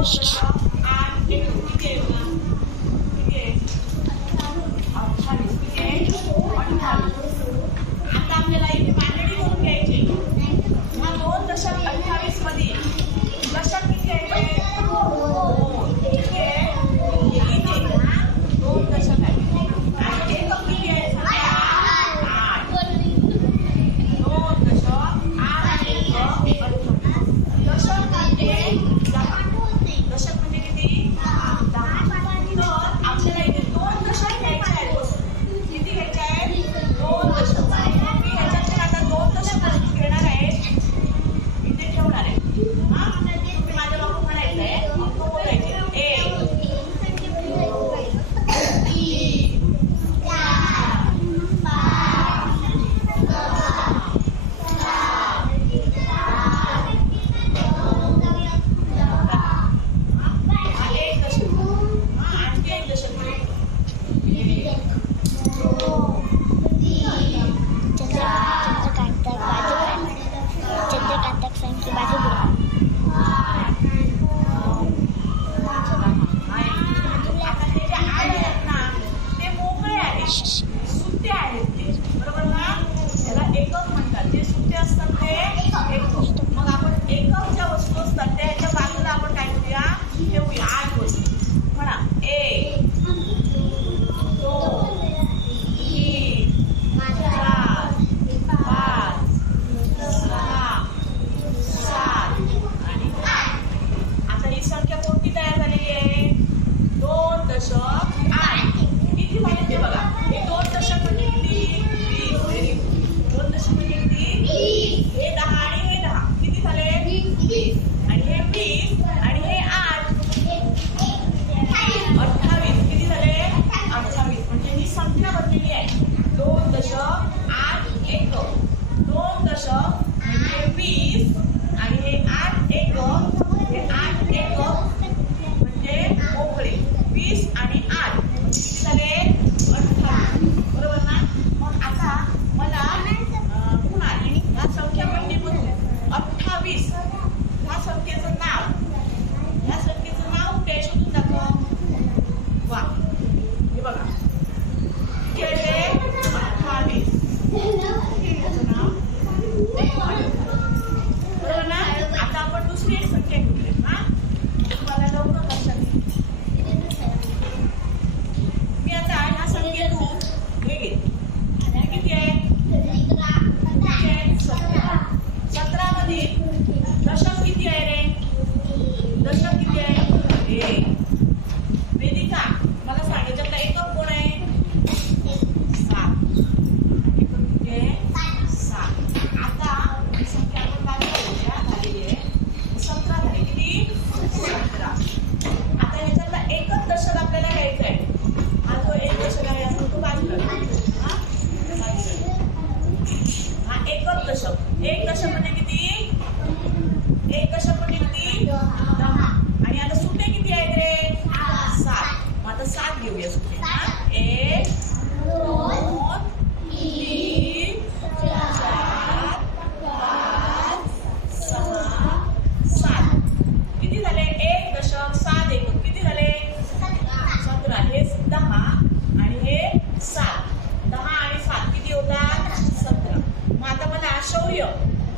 Ghosts. पुन्हा बदलेली आहे create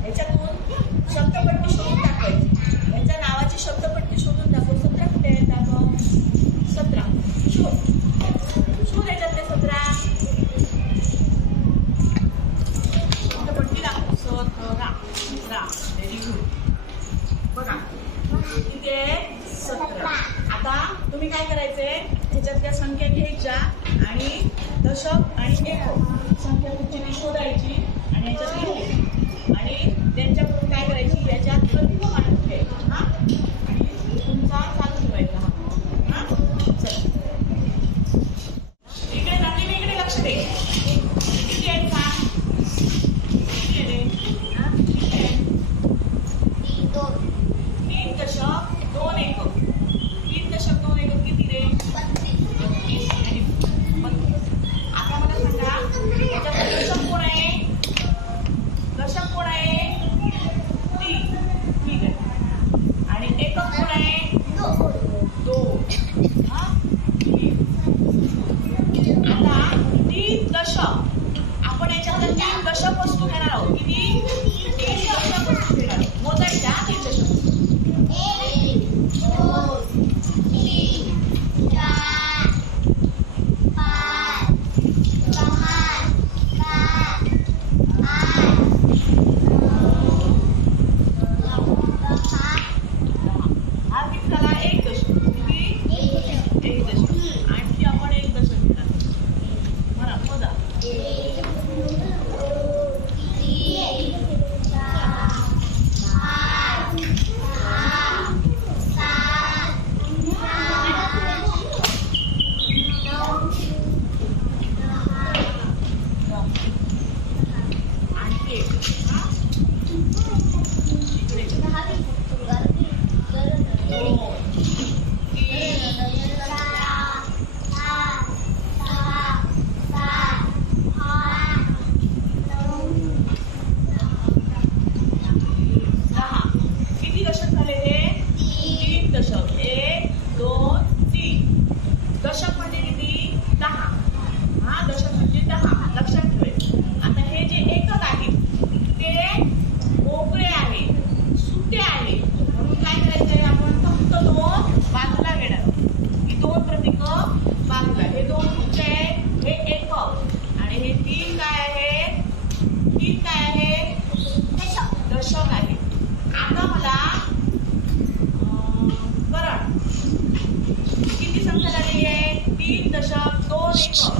याच्यातून शब्दपट्टी शोधून दाखवायची. याच्या नावाची शब्दपट्टी शोधून दाखव. सतरा कुठे आहेत? दाखव. सतरा. शोध. शोध याच्यातले सतरा. शब्दपट्टी दाखव. सतरा. आता तुम्ही काय करायचे? ह्याच्यातल्या संख्या घ्यायच्या आणि दशक आणि एक संख्या कुठची शोधायची. आणि याच्यातली त्यांच्याकडून काय करायची? याच्यात प्रतिभा मानून घ्यायची हा? सांगा मला करण किती संख्या झालेली आहे तीन दशक दोन एक.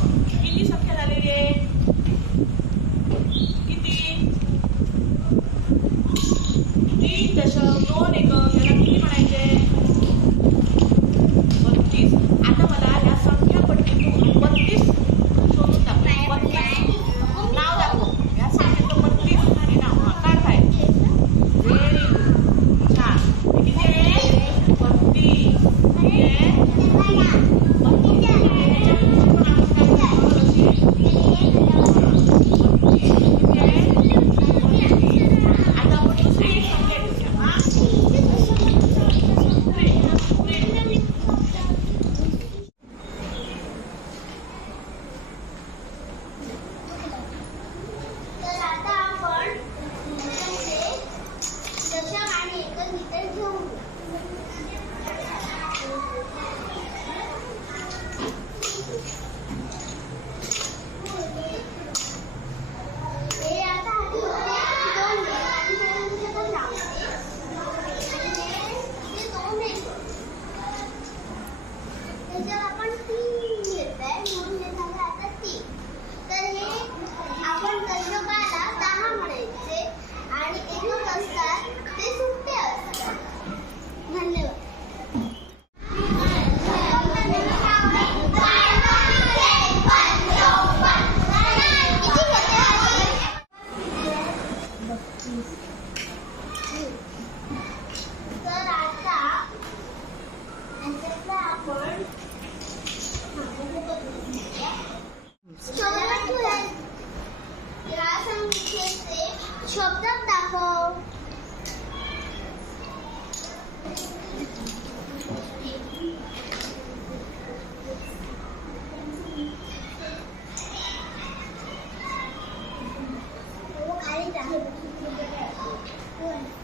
我部都打开。我看你打？对。